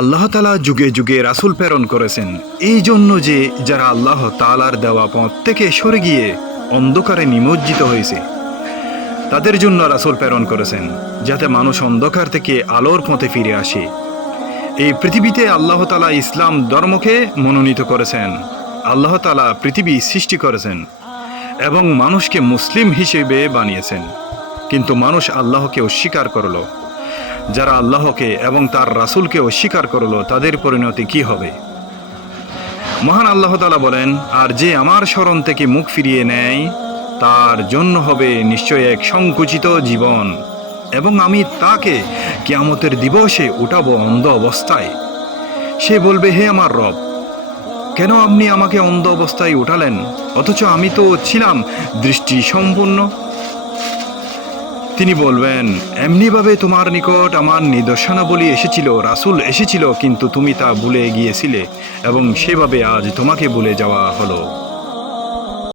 আল্লাহ তাআলা যুগে যুগে রাসূল প্রেরণ করেছেন এই জন্য যে যারা আল্লাহ তাআলার দেওয়া পথ থেকে সরে গিয়ে অন্ধকারে নিমজ্জিত হয়েছে তাদের জন্য রাসূল প্রেরণ করেছেন যাতে মানুষ অন্ধকার থেকে আলোর পথে ফিরে আসে। এই পৃথিবীতে আল্লাহ তাআলা ইসলাম ধর্মকে মনোনীত করেছেন। আল্লাহ তাআলা পৃথিবী সৃষ্টি করেছেন এবং মানুষকে মুসলিম হিসেবে বানিয়েছেন, কিন্তু মানুষ আল্লাহকে অস্বীকার করলো। যারা আল্লাহকে এবং তার রাসূলকে অস্বীকার করলো তাদের পরিণতি কি হবে? মহান আল্লাহ তাআলা বলেন, আর যে আমার শরণ থেকে মুখ ফিরিয়ে নেয় তার জন্য হবে নিশ্চয় এক সংকুচিত জীবন, এবং আমি তাকে কিয়ামতের দিবসে উঠাবো অন্ধ অবস্থায়। সে বলবে, হে আমার রব, কেন আপনি আমাকে অন্ধ অবস্থায় উঠালেন, অথচ আমি তো ছিলাম দৃষ্টি সম্পন্ন? তিনি বলবেন, এমনিভাবে তোমার নিকট আমার নিদর্শনাবলী এসেছিল, রাসূল এসেছিল, কিন্তু তুমি তা ভুলে গিয়েছিলে এবং সেভাবে আজ তোমাকে ভুলে যাওয়া হলো।